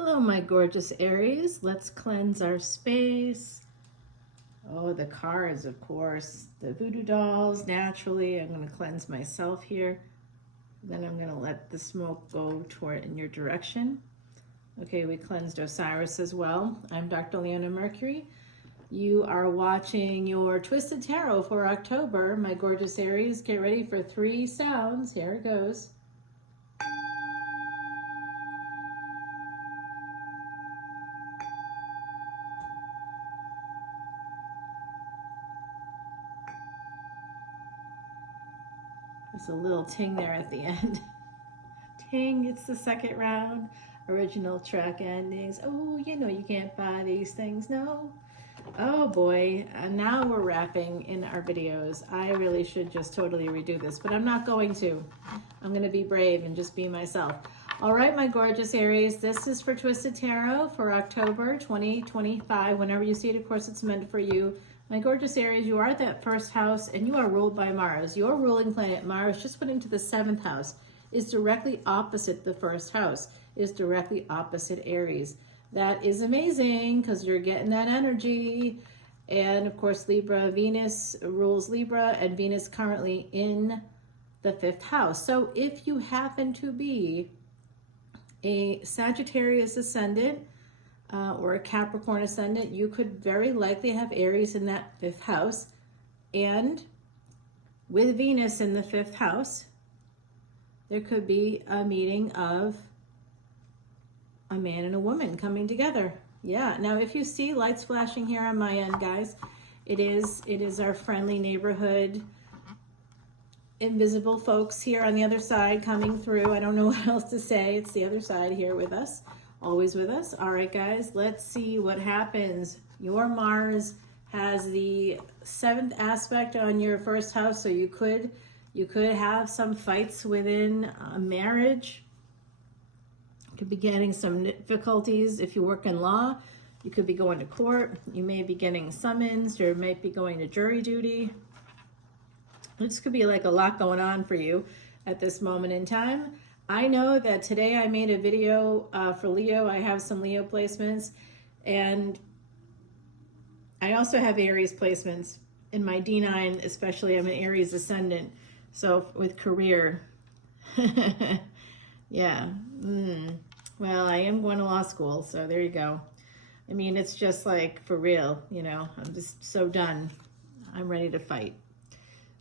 Hello, my gorgeous Aries. Let's cleanse our space. Oh, the cards, of course. The voodoo dolls, naturally. I'm going to cleanse myself here. Then I'm going to let the smoke go toward in your direction. Okay, we cleansed Osiris as well. I'm Dr. Leona Mercury. You are watching your Twisted Tarot for October. My gorgeous Aries, get ready for 3 sounds. Here it goes. There's a little ting there at the end. Ting, it's the second round. Original track endings. Oh, you know you can't buy these things, no. Oh boy, now we're wrapping in our videos. I really should just totally redo this, but I'm not going to. I'm going to be brave and just be myself. All right, my gorgeous Aries, this is for Twisted Tarot for October 2025. Whenever you see it, of course, it's meant for you. My gorgeous Aries, you are at that first house and you are ruled by Mars. Your ruling planet, Mars, just went into the 7th house, is directly opposite the first house, is directly opposite Aries. That is amazing because you're getting that energy. And of course, Libra, Venus rules Libra, and Venus currently in the 5th house. So if you happen to be a Sagittarius ascendant, or a Capricorn ascendant, you could very likely have Aries in that 5th house. And with Venus in the 5th house, there could be a meeting of a man and a woman coming together. Yeah, now if you see lights flashing here on my end, guys, it is our friendly neighborhood invisible folks here on the other side coming through. I don't know what else to say. It's the other side here with us. Always with us. All right, guys, let's see what happens. Your Mars has the 7th aspect on your 1st house, so you could have some fights within a marriage. You could be getting some difficulties if you work in law. You could be going to court. You may be getting summons. You might be going to jury duty. This could be like a lot going on for you at this moment in time. I know that today I made a video for Leo. I have some Leo placements, and I also have Aries placements in my D9, especially. I'm an Aries ascendant, so with career. Yeah. Well, I am going to law school, so there you go. I mean, it's just like for real, you know, I'm just so done. I'm ready to fight.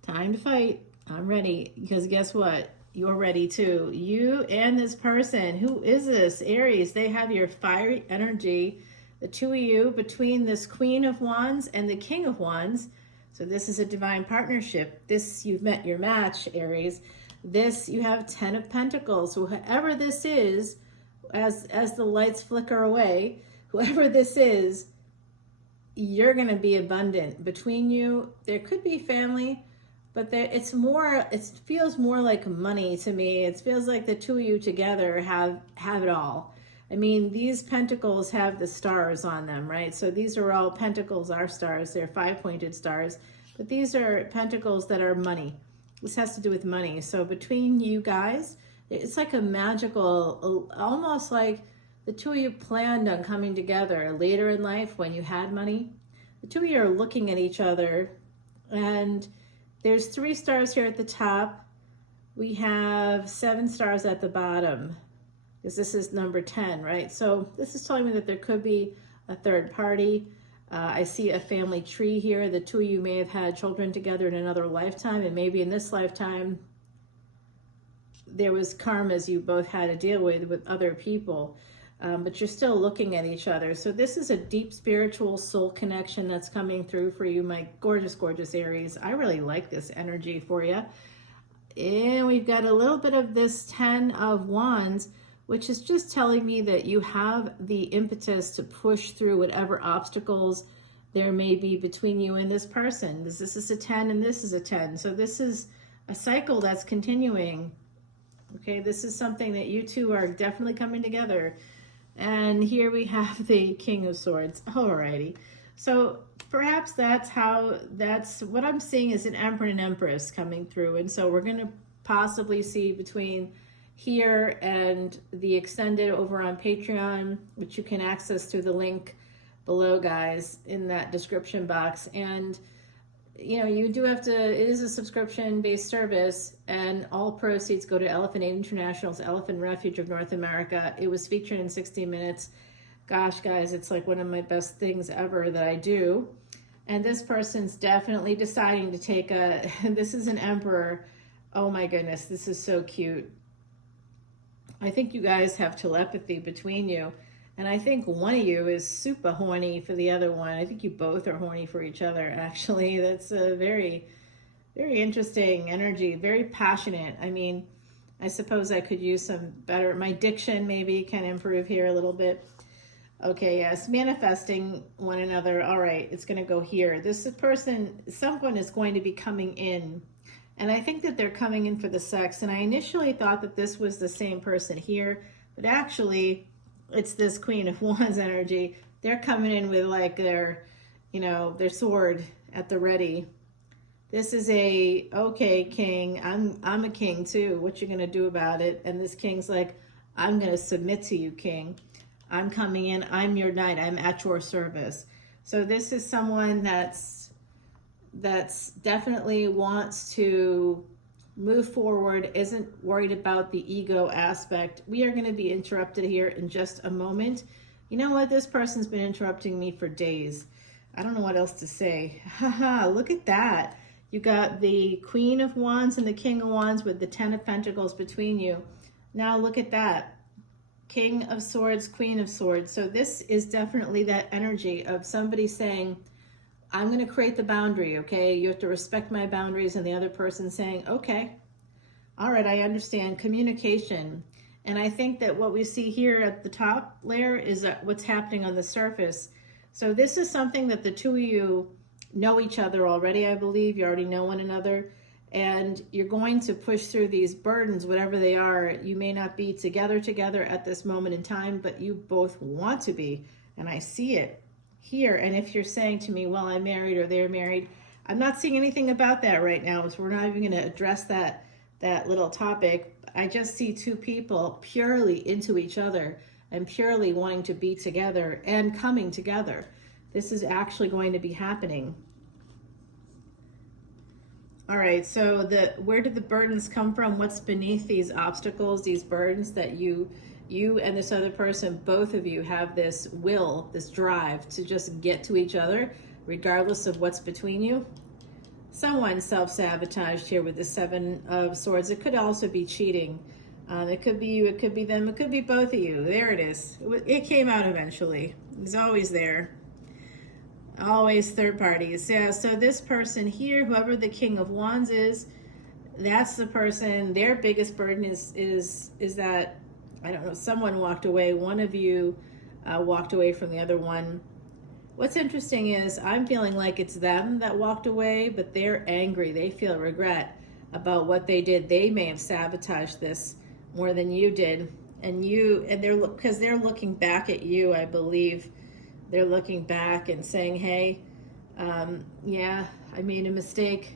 Time to fight. I'm ready, because guess what? You're ready too. You and this person, who is this? Aries, they have your fiery energy. The two of you between this Queen of Wands and the King of Wands. So this is a divine partnership. This, you've met your match, Aries. This, you have 10 of Pentacles. So whoever this is, as the lights flicker away, whoever this is, you're going to be abundant. Between you, there could be family, but it feels more like money to me. It feels like the two of you together have it all. I mean, these pentacles have the stars on them, right? So these are all pentacles, are stars. They're 5-pointed stars, but these are pentacles that are money. This has to do with money. So between you guys, it's like a magical, almost like the two of you planned on coming together later in life when you had money. The two of you are looking at each other, and there's 3 stars here at the top. We have 7 stars at the bottom, because this is number 10, right? So this is telling me that there could be a third party. I see a family tree here. The two of you may have had children together in another lifetime, and maybe in this lifetime, there was karmas you both had to deal with other people. But you're still looking at each other. So this is a deep spiritual soul connection that's coming through for you, my gorgeous, gorgeous Aries. I really like this energy for you. And we've got a little bit of this 10 of Wands, which is just telling me that you have the impetus to push through whatever obstacles there may be between you and this person. This is a 10 and this is a 10. So this is a cycle that's continuing. Okay, this is something that you two are definitely coming together. And here we have the King of Swords. Alrighty. So perhaps that's what I'm seeing is an Emperor and Empress coming through. And so we're going to possibly see between here and the extended over on Patreon, which you can access through the link below, guys, in that description box. And you know, you do have to, it is a subscription-based service, and all proceeds go to Elephant Aid International's Elephant Refuge of North America. It was featured in 60 Minutes. Gosh, guys, it's like one of my best things ever that I do. And this person's definitely deciding to take a, this is an Emperor. Oh my goodness, this is so cute. I think you guys have telepathy between you. And I think one of you is super horny for the other one. I think you both are horny for each other, actually. That's a very, very interesting energy, very passionate. I mean, I suppose I could use some better, my diction maybe can improve here a little bit. Okay, yes, manifesting one another. All right, it's going to go here. This person, someone is going to be coming in. And I think that they're coming in for the sex. And I initially thought that this was the same person here, but actually it's this Queen of Wands energy. They're coming in with like their, you know, their sword at the ready. This is a, okay, king, I'm a king too. What you gonna do about it? And this king's like, I'm gonna submit to you, king. I'm coming in, I'm your knight, I'm at your service. So this is someone that's definitely wants to move forward, isn't worried about the ego aspect. We are going to be interrupted here in just a moment. You know what? This person's been interrupting me for days. I don't know what else to say. Haha, look at that. You got the Queen of Wands and the King of Wands with the 10 of Pentacles between you. Now look at that. King of Swords, Queen of Swords. So this is definitely that energy of somebody saying, I'm going to create the boundary, okay? You have to respect my boundaries, and the other person saying, okay, all right, I understand. Communication. And I think that what we see here at the top layer is what's happening on the surface. So this is something that the two of you know each other already, I believe. You already know one another, and you're going to push through these burdens, whatever they are. You may not be together at this moment in time, but you both want to be, and I see it here. And if you're saying to me, well, I'm married or they're married, I'm not seeing anything about that right now. So we're not even going to address that little topic. I just see two people purely into each other and purely wanting to be together and coming together. This is actually going to be happening. All right, so where did the burdens come from? What's beneath these obstacles, these burdens that you and this other person, both of you have this will, this drive to just get to each other, regardless of what's between you? Someone self-sabotaged here with the 7 of Swords. It could also be cheating. It could be you, it could be them, it could be both of you. There it is. It came out eventually. It's always there. Always third parties. Yeah, so this person here, whoever the King of Wands is, that's the person, their biggest burden is that, I don't know, someone walked away. One of you walked away from the other one. What's interesting is I'm feeling like it's them that walked away, but they're angry. They feel regret about what they did. They may have sabotaged this more than you did. And because they're looking back at you, I believe. They're looking back and saying, hey, yeah, I made a mistake.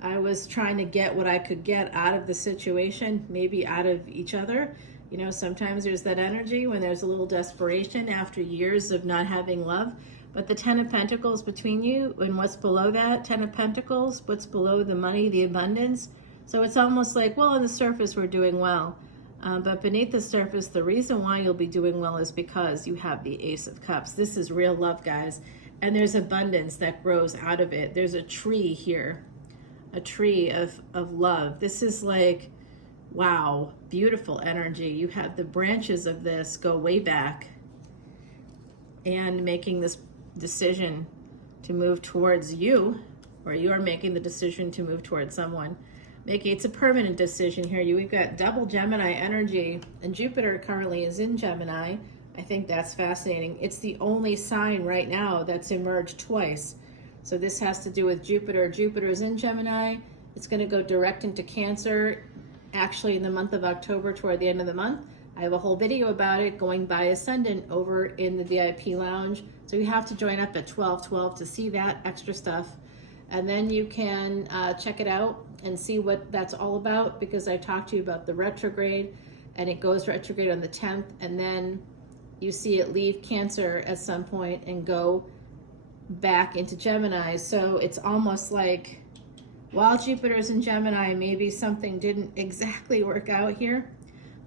I was trying to get what I could get out of the situation, maybe out of each other. You know, sometimes there's that energy when there's a little desperation after years of not having love. But the 10 of Pentacles between you and what's below that, 10 of Pentacles, what's below the money, the abundance. So it's almost like, well, on the surface, we're doing well. But beneath the surface, the reason why you'll be doing well is because you have the Ace of Cups. This is real love, guys. And there's abundance that grows out of it. There's a tree here, a tree of love. This is like, wow, beautiful energy. You have the branches of this go way back, and making this decision to move towards you, or you're making the decision to move towards someone. It's a permanent decision here. We've got double Gemini energy, and Jupiter currently is in Gemini. I think that's fascinating. It's the only sign right now that's emerged twice. So this has to do with Jupiter. Jupiter's in Gemini. It's going to go direct into Cancer, actually in the month of October, toward the end of the month. I have a whole video about it going by Ascendant over in the VIP lounge. So you have to join up at 12:12 to see that extra stuff. and then you can check it out and see what that's all about, because I talked to you about the retrograde, and it goes retrograde on the 10th, and then you see it leave Cancer at some point and go back into Gemini. So it's almost like while Jupiter's in Gemini, maybe something didn't exactly work out here,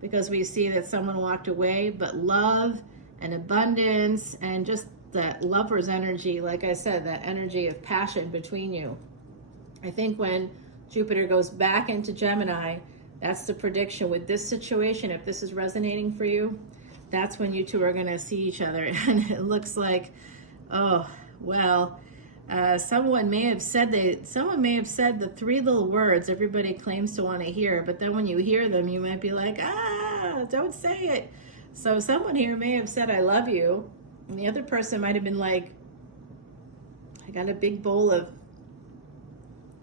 because we see that someone walked away, but love and abundance and just that lover's energy, like I said, that energy of passion between you. I think when Jupiter goes back into Gemini, that's the prediction with this situation. If this is resonating for you, that's when you two are going to see each other. And it looks like, oh, well, someone may have said the three little words everybody claims to want to hear, but then when you hear them, you might be like, don't say it. So someone here may have said, I love you. And the other person might have been like, I got a big bowl of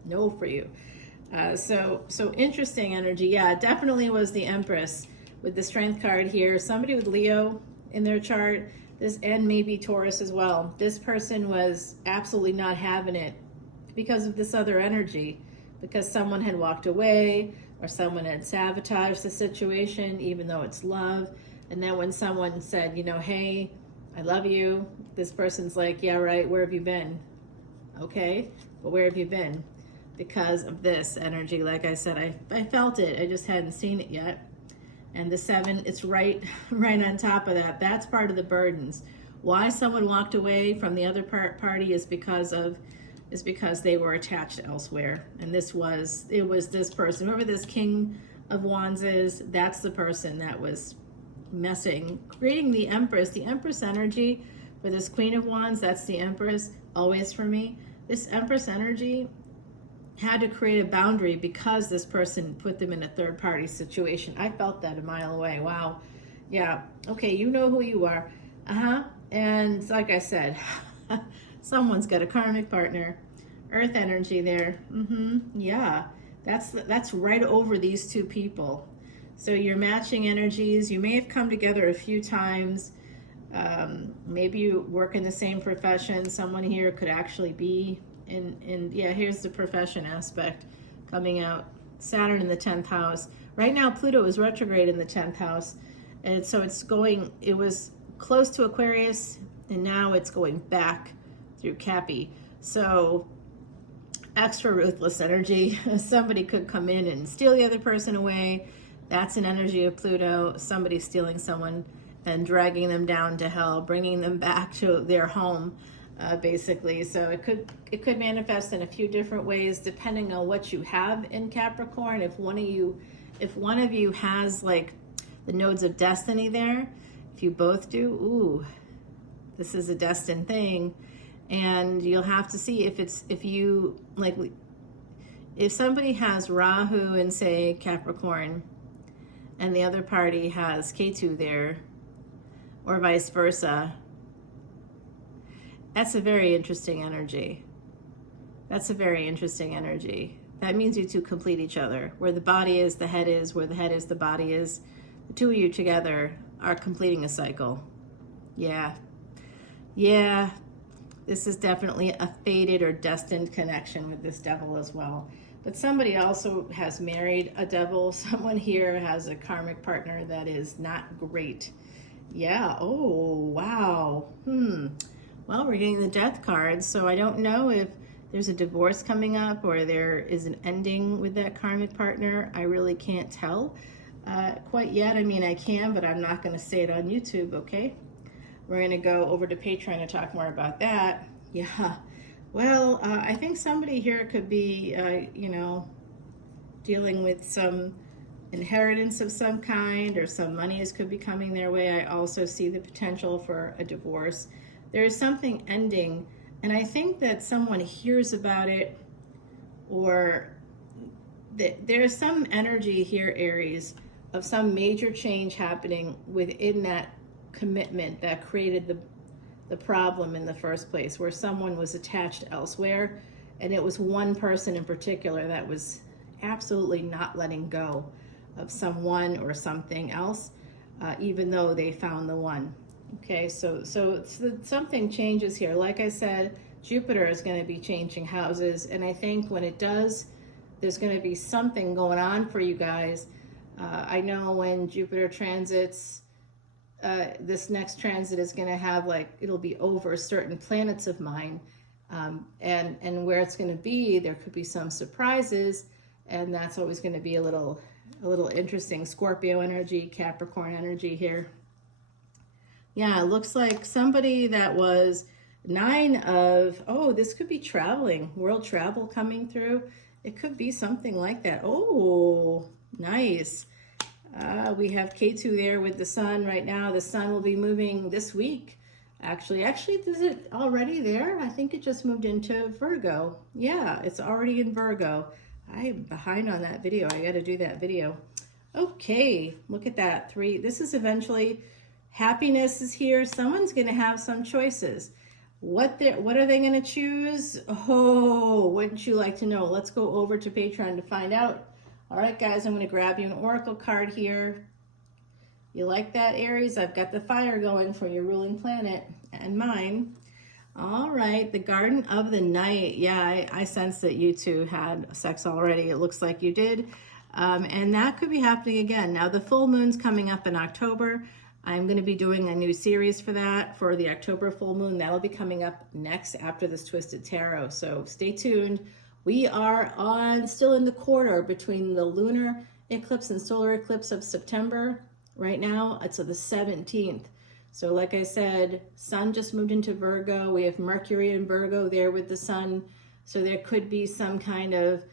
no for you. So interesting energy. Yeah, it definitely was the Empress with the Strength card here. Somebody with Leo in their chart, this, and maybe Taurus as well. This person was absolutely not having it because of this other energy, because someone had walked away or someone had sabotaged the situation, even though it's love. And then when someone said, you know, hey, I love you, this person's like, yeah, right, where have you been? Okay, but where have you been? Because of this energy, like I said, I felt it, I just hadn't seen it yet. And the 7, it's right on top of that. That's part of the burdens. Why someone walked away from the other party is because they were attached elsewhere. And it was this person. Whoever this King of Wands is, that's the person that was messing, creating the Empress energy for this Queen of Wands. That's the Empress always for me. This Empress energy had to create a boundary because this person put them in a third party situation. I felt that a mile away. Wow. Yeah. Okay. You know who you are. And like I said, someone's got a karmic partner, Earth energy there. Yeah. That's right over these two people. So you're matching energies. You may have come together a few times. Maybe you work in the same profession. Someone here could actually be yeah, here's the profession aspect coming out. Saturn in the 10th house. Right now, Pluto is retrograde in the 10th house. And so it was close to Aquarius, and now it's going back through Cappy. So extra ruthless energy. Somebody could come in and steal the other person away. That's an energy of Pluto. Somebody stealing someone and dragging them down to hell, bringing them back to their home. Basically, so it could manifest in a few different ways depending on what you have in Capricorn. If one of you has like the nodes of destiny there, if you both do, ooh, this is a destined thing. And you'll have to see if somebody has Rahu in, say, Capricorn, and the other party has Ketu there, or vice versa. That's a very interesting energy. That means you two complete each other. Where the body is, the head is. Where the head is, the body is. The two of you together are completing a cycle. Yeah. This is definitely a fated or destined connection with this devil as well. But somebody also has married a devil. Someone here has a karmic partner that is not great. Yeah. Oh, wow. Well, we're getting the death cards, so I don't know if there's a divorce coming up or there is an ending with that karmic partner. I really can't tell quite yet. I mean, I can, but I'm not going to say it on YouTube, okay? We're going to go over to Patreon to talk more about that. Yeah. Well, I think somebody here could be, dealing with some inheritance of some kind, or some monies could be coming their way. I also see the potential for a divorce. There is something ending, and I think that someone hears about it, or there's some energy here, Aries, of some major change happening within that commitment that created the problem in the first place, where someone was attached elsewhere, and it was one person in particular that was absolutely not letting go of someone or something else, even though they found the one. Okay, so something changes here. Like I said, Jupiter is going to be changing houses. And I think when it does, there's going to be something going on for you guys. I know when Jupiter transits, this next transit is going to have like, it'll be over certain planets of mine. And where it's going to be, there could be some surprises. And that's always going to be a little interesting. Scorpio energy, Capricorn energy here. Yeah, it looks like somebody that was 9 of, oh, this could be traveling, world travel coming through. It could be something like that. Oh, nice. We have K2 there with the sun right now. The sun will be moving this week. Actually, is it already there? I think it just moved into Virgo. Yeah, it's already in Virgo. I'm behind on that video. I got to do that video. Okay, look at that. 3. This is eventually, happiness is here. Someone's going to have some choices. What are they going to choose? Oh, wouldn't you like to know? Let's go over to Patreon to find out. All right, guys, I'm going to grab you an oracle card here. You like that, Aries? I've got the fire going for your ruling planet and mine. All right, the Garden of the Night. Yeah, I sense that you two had sex already. It looks like you did. And that could be happening again. Now, the full moon's coming up in October. I'm going to be doing a new series for that, for the October full moon. That'll be coming up next after this Twisted Tarot. So stay tuned. We are still in the quarter between the lunar eclipse and solar eclipse of September. Right now, it's the 17th. So like I said, sun just moved into Virgo. We have Mercury in Virgo there with the sun. So there could be some kind of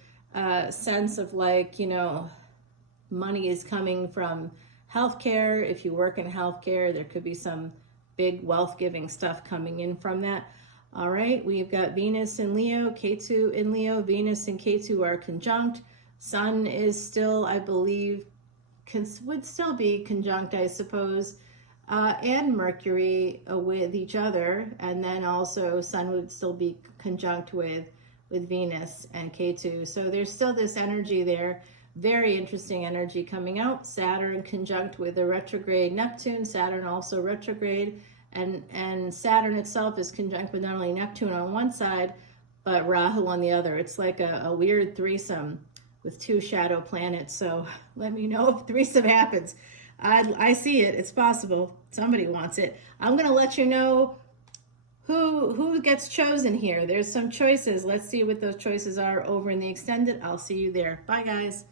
sense of like, you know, money is coming from healthcare. If you work in healthcare, there could be some big wealth-giving stuff coming in from that. All right, we've got Venus in Leo, K2 in Leo. Venus and K2 are conjunct. Sun is still, I believe, would still be conjunct, I suppose, and Mercury with each other. And then also Sun would still be conjunct with Venus and K2. So there's still this energy there. Very interesting energy coming out. Saturn conjunct with the retrograde Neptune. Saturn also retrograde. And Saturn itself is conjunct with not only Neptune on one side, but Rahu on the other. It's like a weird threesome with 2 shadow planets. So let me know if threesome happens. I see it. It's possible. Somebody wants it. I'm going to let you know who gets chosen here. There's some choices. Let's see what those choices are over in the extended. I'll see you there. Bye, guys.